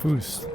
boost.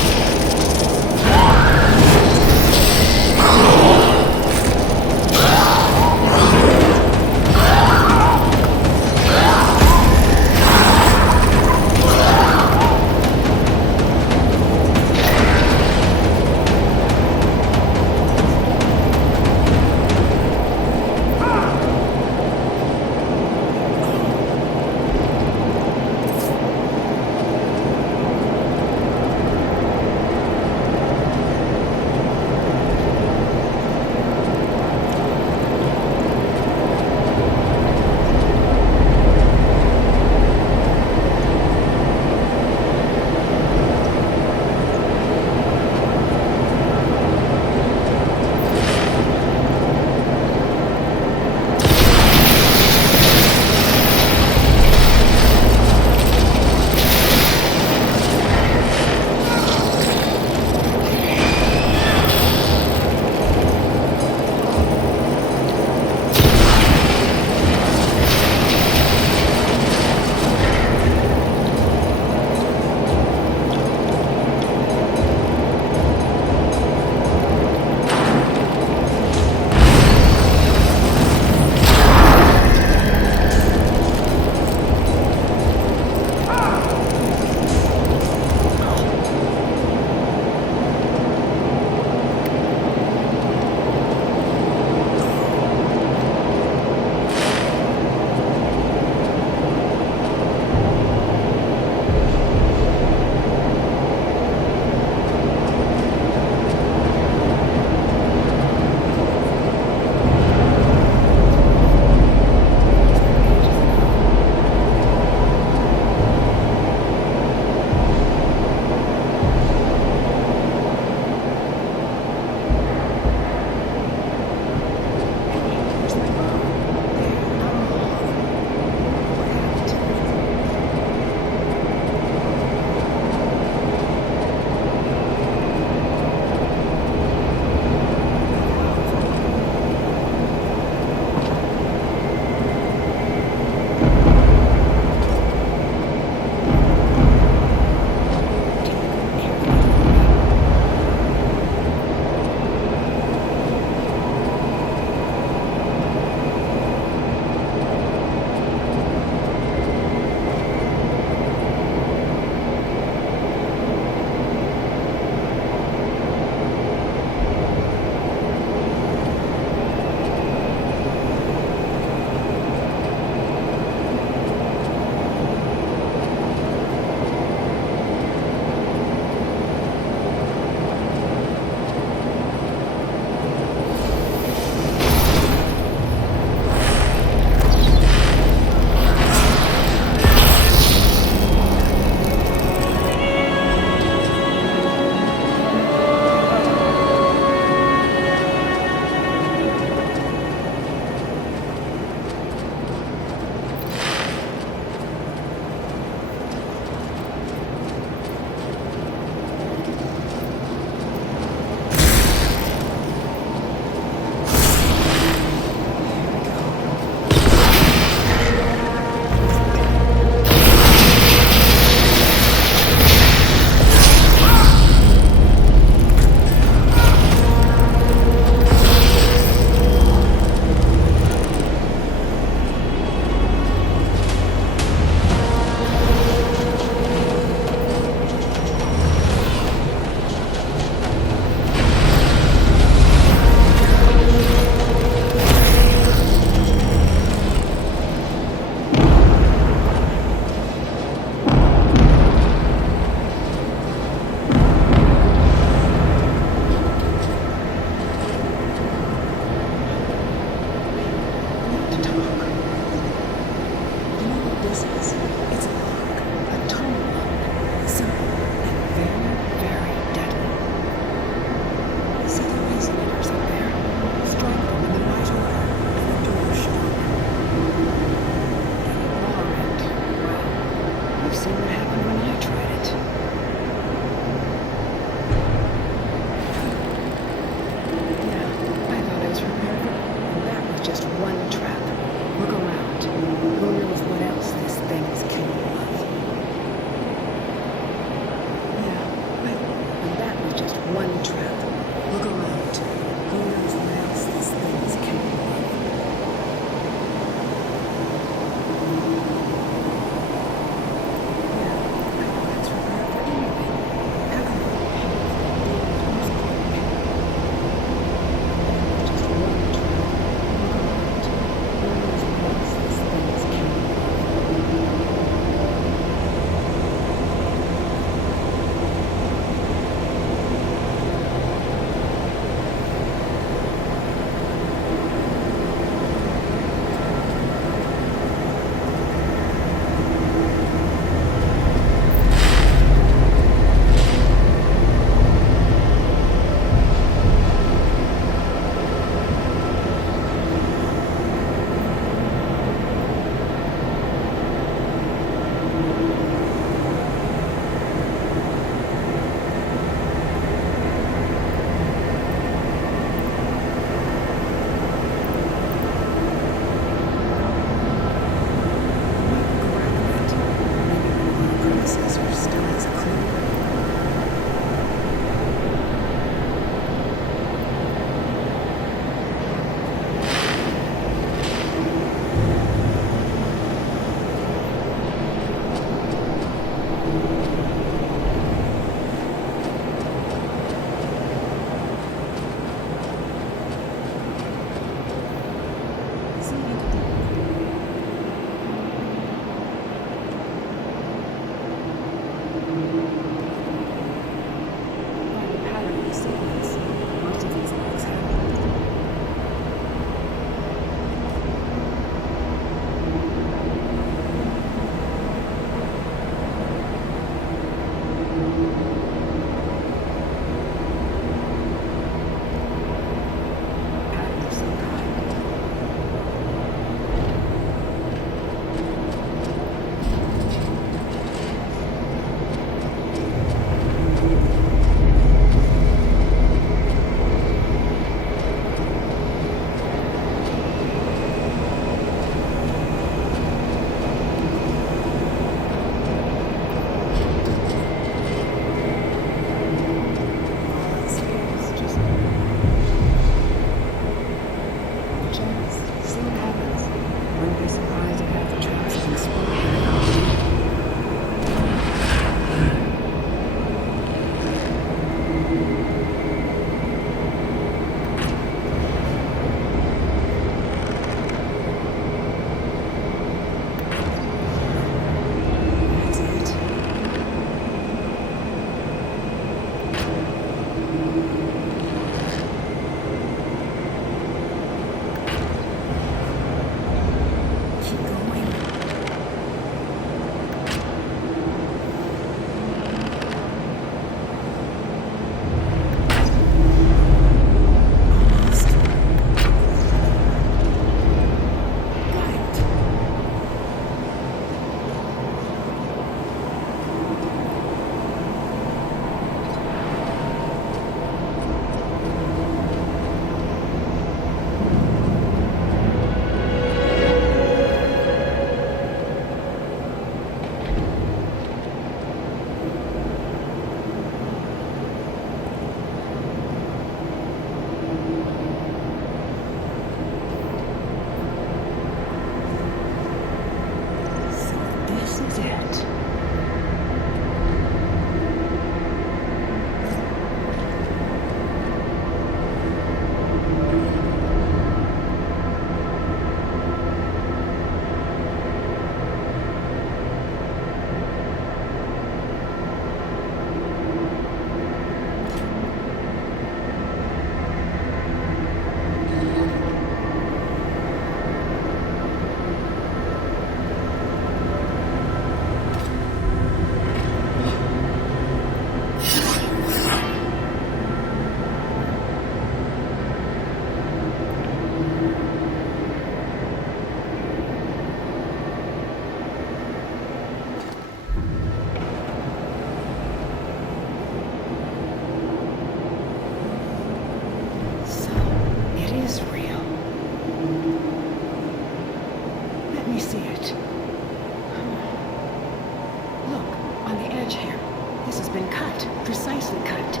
been cut, precisely cut.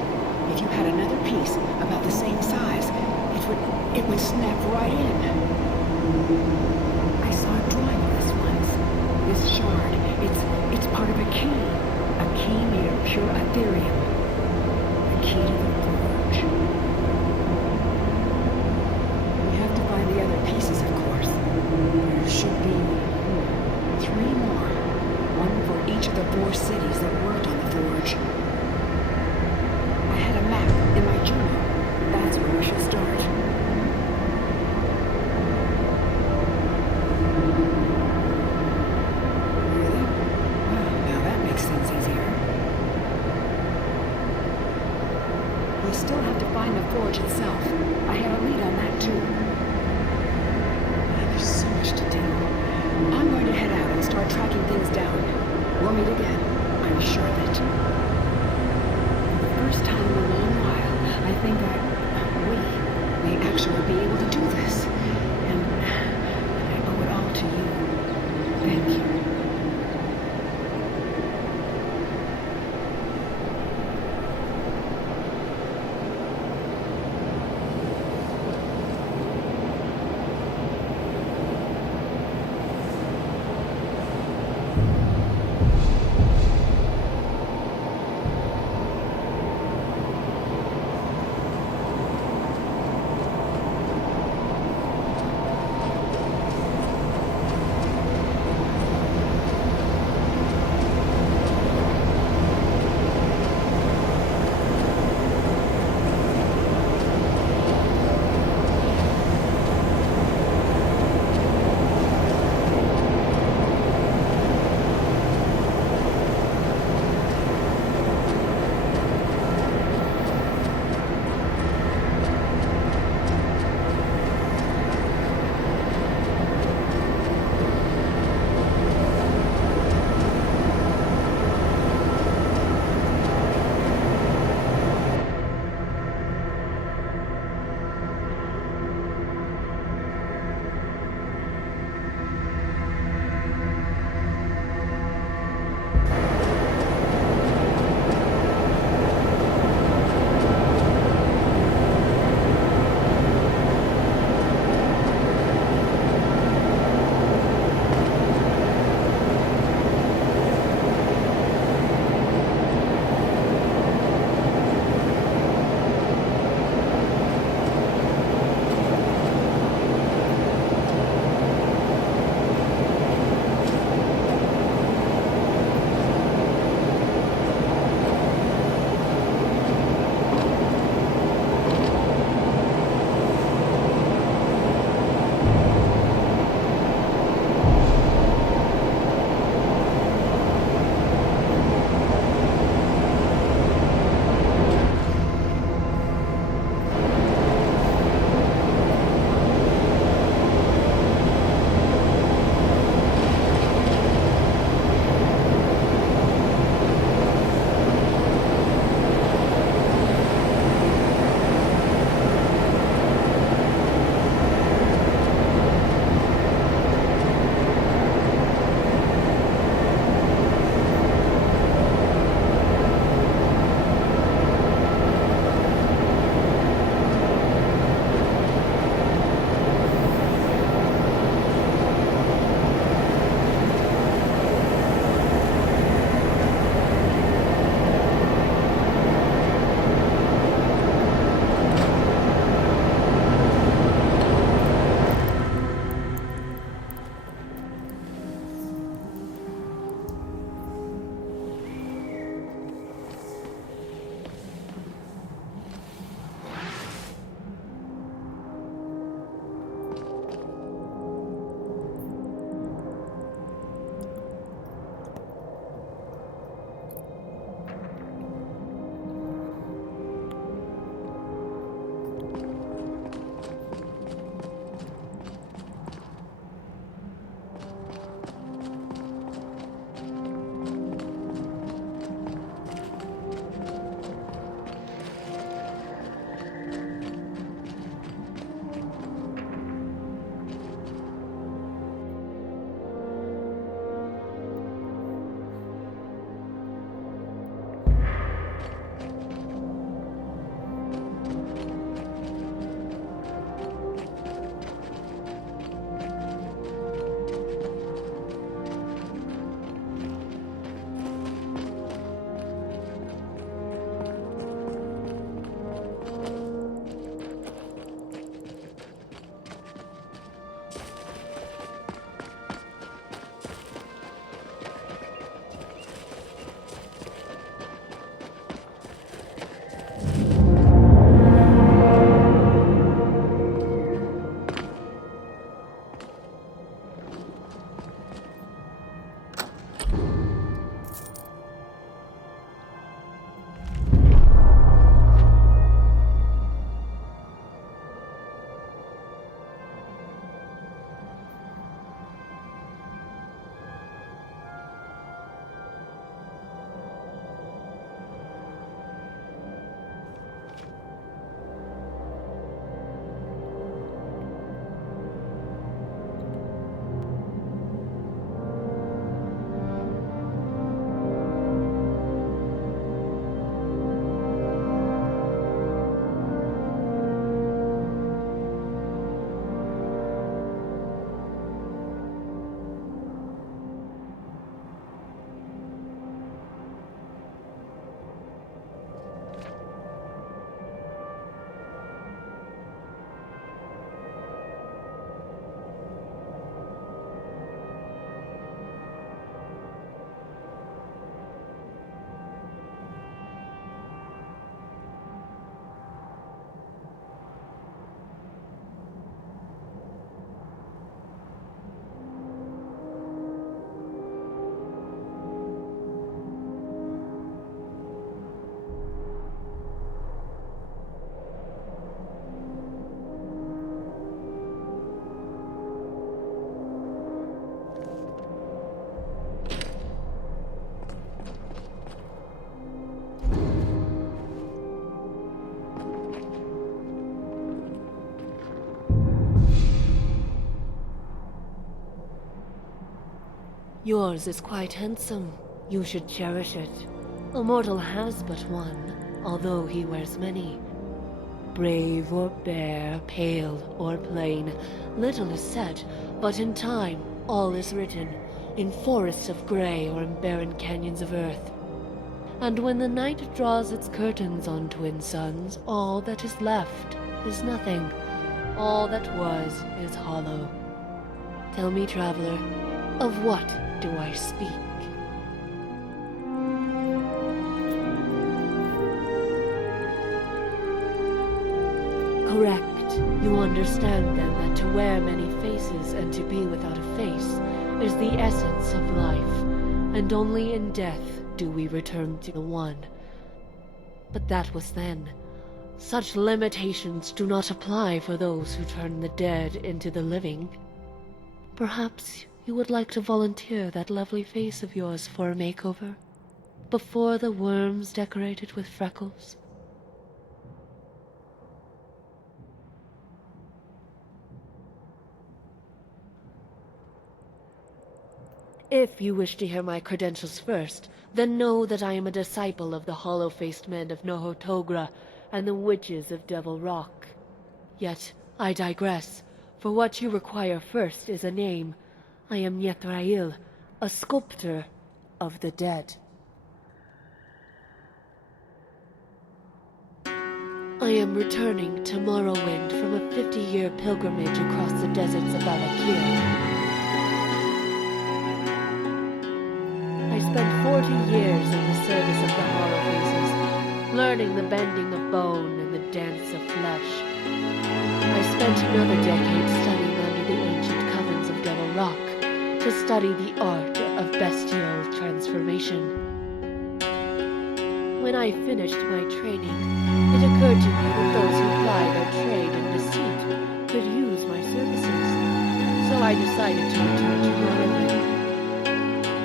If you had another piece about the same size, it would snap right in. I saw a drawing of this once. This shard, it's part of a key. A key made of pure ethereum. The key to the forge. We have to find the other pieces, of course. There should be 3 more. One for each of the 4 cities that worked on the forge. I had a map in my journal. That's where we should start. Really? Well, now that makes sense easier. We still have to find the forge itself. I have a lead on that too. There's so much to do. I'm going to head out and start tracking things down. We'll meet again. I'm sure of it. For the first time in a long while, I think we may actually be able to do this. And I owe it all to you. Thank you. Yours is quite handsome. You should cherish it. A mortal has but one, although he wears many. Brave or bare, pale or plain, little is said, but in time all is written, in forests of gray or in barren canyons of earth. And when the night draws its curtains on twin suns, all that is left is nothing. All that was is hollow. Tell me, traveler, of what do I speak? Correct. You understand then that to wear many faces and to be without a face is the essence of life, and only in death do we return to the one. But that was then. Such limitations do not apply for those who turn the dead into the living. Perhaps you would like to volunteer that lovely face of yours for a makeover, before the worms decorate it with freckles. If you wish to hear my credentials first, then know that I am a disciple of the hollow-faced men of Nohotogra and the witches of Devil Rock. Yet, I digress, for what you require first is a name. I am Yethrael, a sculptor of the dead. I am returning to Morrowind from a 50-year pilgrimage across the deserts of Valakir. I spent 40 years in the service of the Hollow Faces, learning the bending of bone and the dance of flesh. I spent another decade studying under the ancient covens of Devil Rock to study the art of bestial transformation. When I finished my training, it occurred to me that those who ply their trade in deceit could use my services, so I decided to return to Morrowind.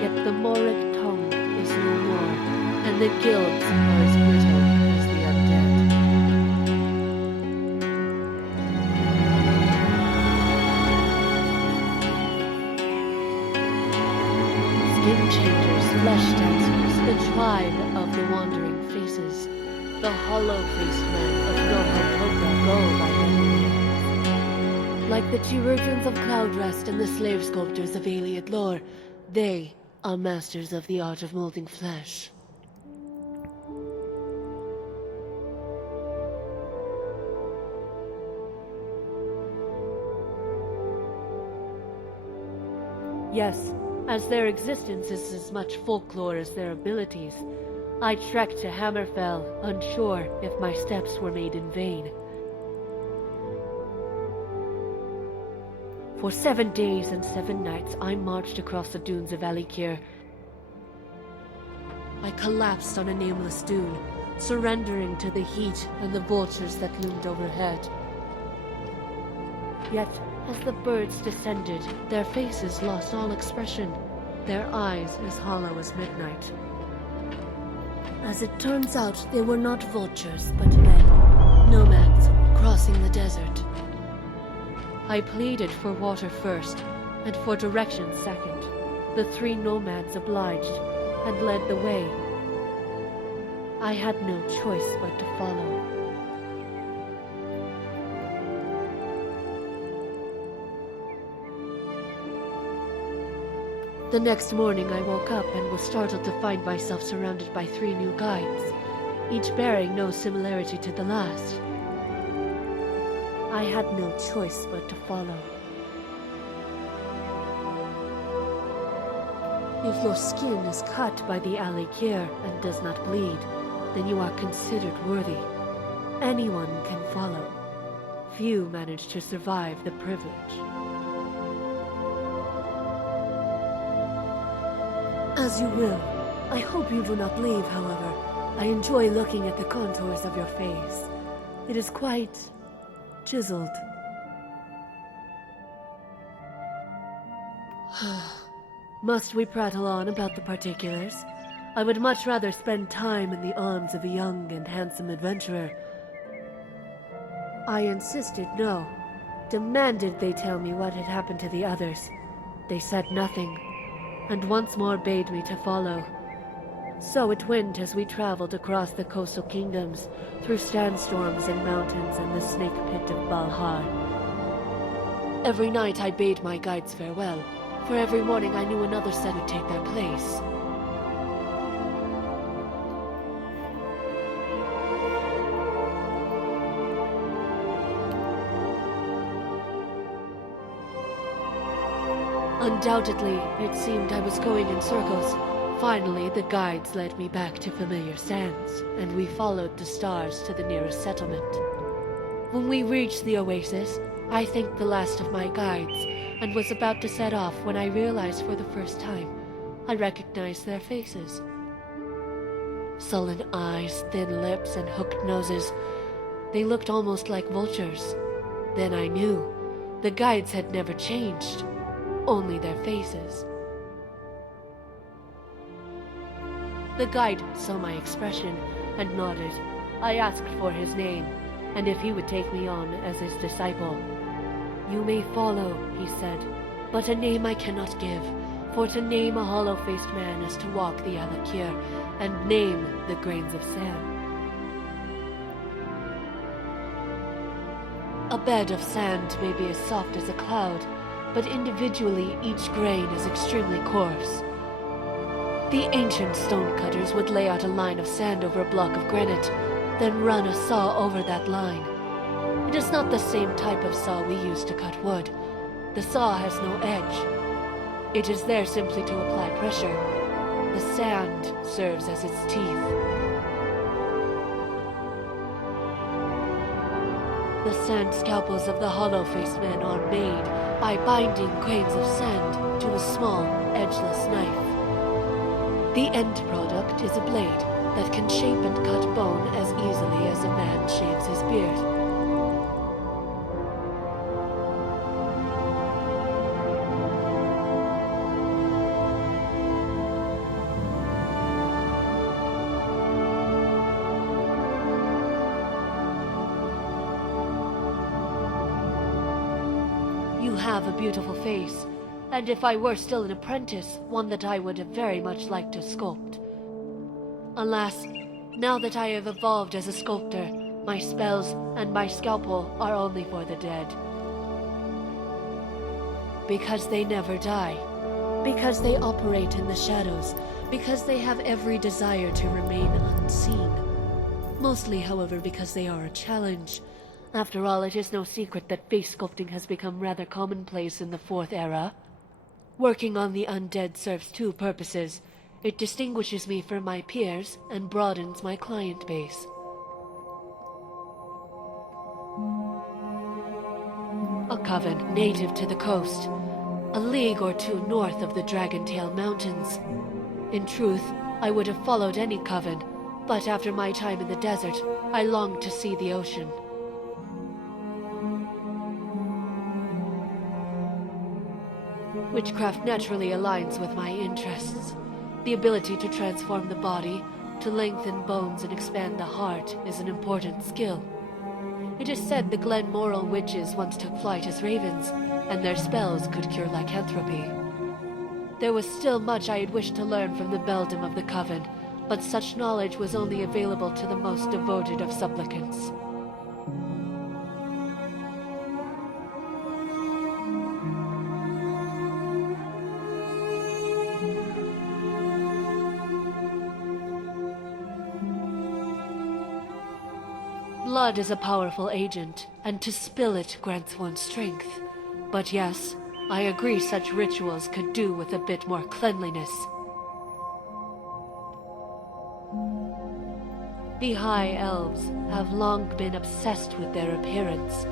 Yet the Morric tongue is no more, and the guilds are as brittle as the undead. Skin changers, flesh dancers, the tribe of the wandering faces, the hollow-faced men of Nohotogra go by many names. Like the chirurgeons of Cloudrest and the slave sculptors of Iliad lore, they are masters of the art of molding flesh. Yes, as their existence is as much folklore as their abilities, I trekked to Hammerfell, unsure if my steps were made in vain. For 7 days and 7 nights, I marched across the dunes of Alikir. I collapsed on a nameless dune, surrendering to the heat and the vultures that loomed overhead. Yet, as the birds descended, their faces lost all expression, their eyes as hollow as midnight. As it turns out, they were not vultures, but men, nomads, crossing the desert. I pleaded for water first, and for direction second. The 3 nomads obliged, and led the way. I had no choice but to follow. The next morning I woke up and was startled to find myself surrounded by 3 new guides, each bearing no similarity to the last. I had no choice but to follow. If your skin is cut by the Alikir and does not bleed, then you are considered worthy. Anyone can follow. Few manage to survive the privilege. As you will. I hope you do not leave, however. I enjoy looking at the contours of your face. It is quite chiseled. Must we prattle on about the particulars? I would much rather spend time in the arms of a young and handsome adventurer. I insisted no, demanded they tell me what had happened to the others. They said nothing. and once more bade me to follow. So it went as we traveled across the coastal kingdoms, through sandstorms and mountains and the snake pit of Balhar. Every night I bade my guides farewell, for every morning I knew another set would take their place. Undoubtedly, it seemed I was going in circles. Finally, the guides led me back to familiar sands, and we followed the stars to the nearest settlement. When we reached the oasis, I thanked the last of my guides, and was about to set off when I realized for the first time I recognized their faces. Sullen eyes, thin lips, and hooked noses. They looked almost like vultures. Then I knew. The guides had never changed. Only their faces. The guide saw my expression and nodded. I asked for his name, and if he would take me on as his disciple. "You may follow," he said, "but a name I cannot give, for to name a hollow-faced man is to walk the Alakir, and name the grains of sand." A bed of sand may be as soft as a cloud, but individually each grain is extremely coarse. The ancient stonecutters would lay out a line of sand over a block of granite, then run a saw over that line. It is not the same type of saw we use to cut wood. The saw has no edge. It is there simply to apply pressure. The sand serves as its teeth. The sand scalpels of the hollow-faced men are made by binding grains of sand to a small, edgeless knife. The end product is a blade that can shape and cut bone as easily as a man shaves his beard. You have a beautiful face, and if I were still an apprentice, one that I would have very much liked to sculpt. Alas, now that I have evolved as a sculptor, my spells and my scalpel are only for the dead. Because they never die. Because they operate in the shadows. Because they have every desire to remain unseen. Mostly, however, because they are a challenge. After all, it is no secret that face sculpting has become rather commonplace in the Fourth Era. Working on the undead serves two purposes. It distinguishes me from my peers and broadens my client base. A coven native to the coast, a league or two north of the Dragontail Mountains. In truth, I would have followed any coven, but after my time in the desert, I longed to see the ocean. Witchcraft naturally aligns with my interests. The ability to transform the body, to lengthen bones and expand the heart is an important skill. It is said the Glenmoral witches once took flight as ravens, and their spells could cure lycanthropy. There was still much I had wished to learn from the beldam of the coven, but such knowledge was only available to the most devoted of supplicants. Blood is a powerful agent, and to spill it grants one strength. But yes, I agree such rituals could do with a bit more cleanliness. The High Elves have long been obsessed with their appearance,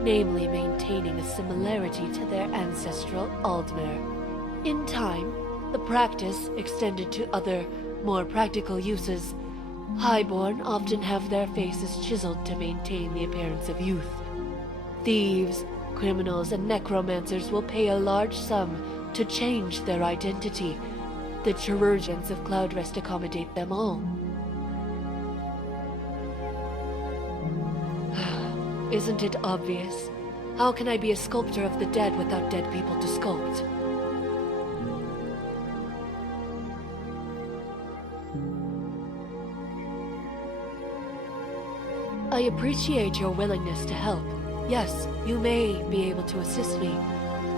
namely maintaining a similarity to their ancestral Aldmer. In time, the practice extended to other, more practical uses. Highborn often have their faces chiseled to maintain the appearance of youth. Thieves, criminals, and necromancers will pay a large sum to change their identity. The chirurgeons of Cloudrest accommodate them all. Isn't it obvious? How can I be a sculptor of the dead without dead people to sculpt? I appreciate your willingness to help. Yes, you may be able to assist me.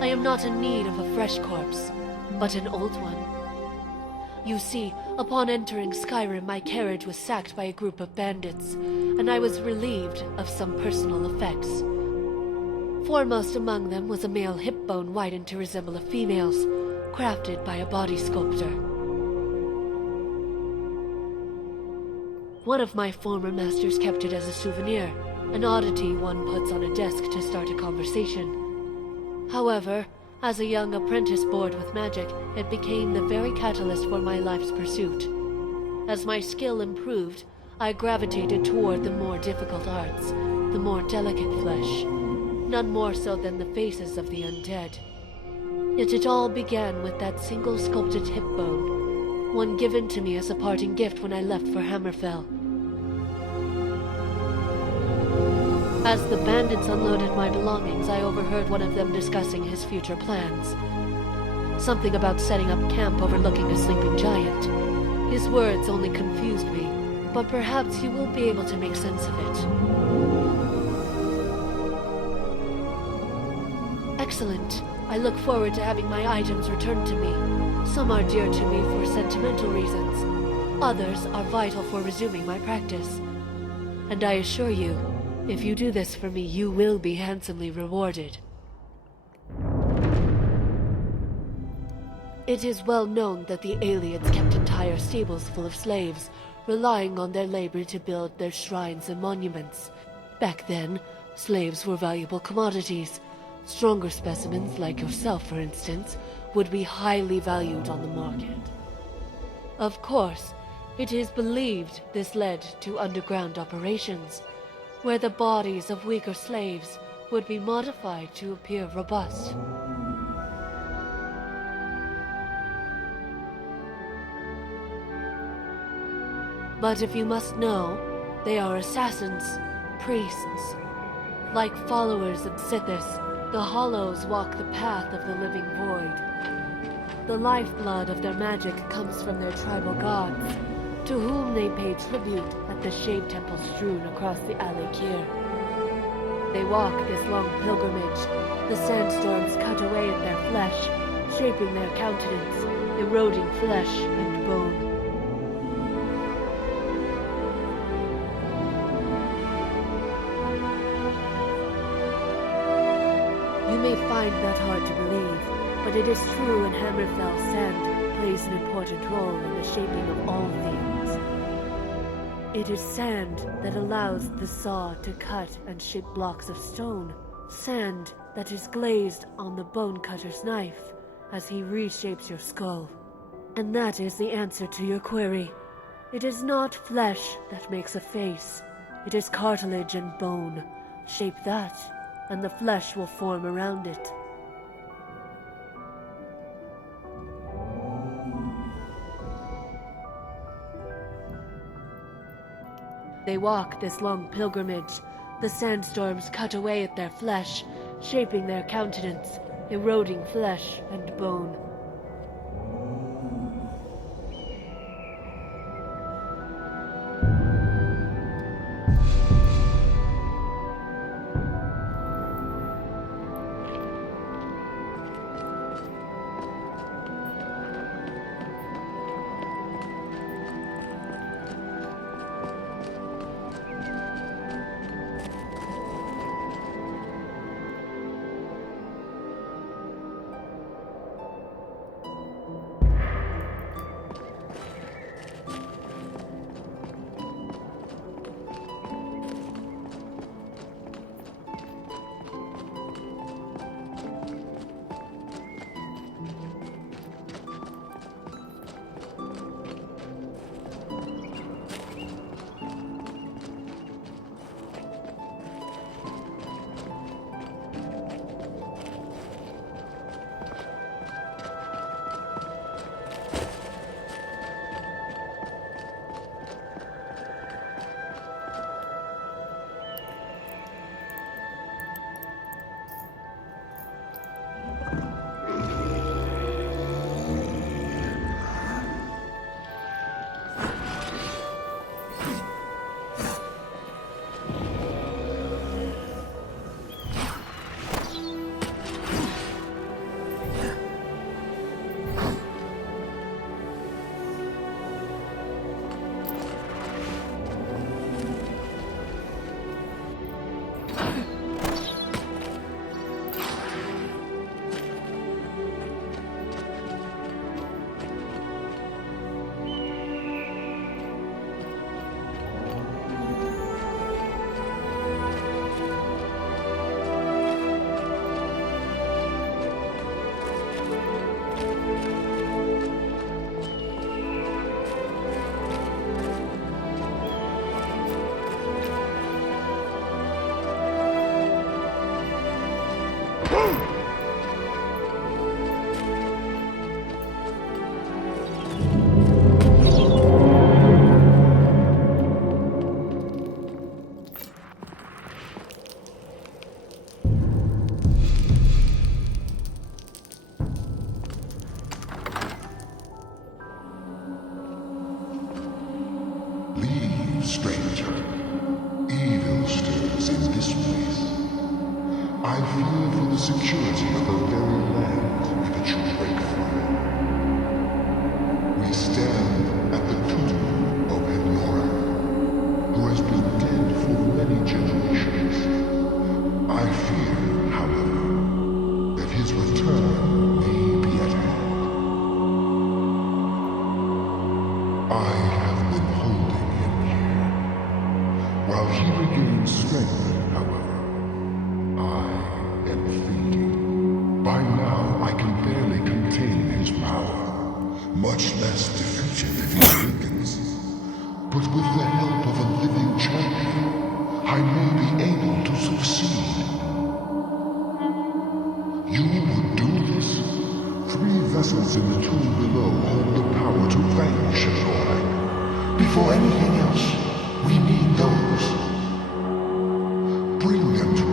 I am not in need of a fresh corpse, but an old one. You see, upon entering Skyrim, my carriage was sacked by a group of bandits, and I was relieved of some personal effects. Foremost among them was a male hip bone widened to resemble a female's, crafted by a body sculptor. One of my former masters kept it as a souvenir, an oddity one puts on a desk to start a conversation. However, as a young apprentice bored with magic, it became the very catalyst for my life's pursuit. As my skill improved, I gravitated toward the more difficult arts, the more delicate flesh, none more so than the faces of the undead. Yet it all began with that single sculpted hip bone, one given to me as a parting gift when I left for Hammerfell. As the bandits unloaded my belongings, I overheard one of them discussing his future plans. Something about setting up camp overlooking a sleeping giant. His words only confused me, but perhaps you will be able to make sense of it. Excellent. I look forward to having my items returned to me. Some are dear to me for sentimental reasons. Others are vital for resuming my practice. And I assure you, if you do this for me, you will be handsomely rewarded. It is well known that the aliens kept entire stables full of slaves, relying on their labor to build their shrines and monuments. Back then, slaves were valuable commodities. Stronger specimens, like yourself for instance, would be highly valued on the market. Of course, it is believed this led to underground operations, where the bodies of weaker slaves would be modified to appear robust. But if you must know, they are assassins, priests. Like followers of Sithis, the Hollows walk the path of the living void. The lifeblood of their magic comes from their tribal gods, to whom they pay tribute at the Shade Temple strewn across the Alekir. They walk this long pilgrimage. The sandstorms cut away at their flesh, shaping their countenance, eroding flesh and bone. You may find that hard to believe, but it is true in Hammerfell sand plays an important role in the shaping of all things. It is sand that allows the saw to cut and shape blocks of stone. Sand that is glazed on the bone cutter's knife as he reshapes your skull. And that is the answer to your query. It is not flesh that makes a face. It is cartilage and bone. Shape that, and the flesh will form around it. They walk this long pilgrimage. The sandstorms cut away at their flesh, shaping their countenance, eroding flesh and bone. Leave, stranger. Evil stirs in this place. I fear for the security of the very land if it should break free. We stand at the tomb of Ednora, who has been dead for many generations. I fear, however, that his return may be at hand. I have been holding him here. While he regains strength, however, I am fading. By now, I can barely contain his power, much less defeat him if he awakens. But with the help of a living champion, I may be able to succeed. You would do this? 3 vessels in the tomb below hold the power to vanquish Ednora. Before anything else, we need those. Bring them to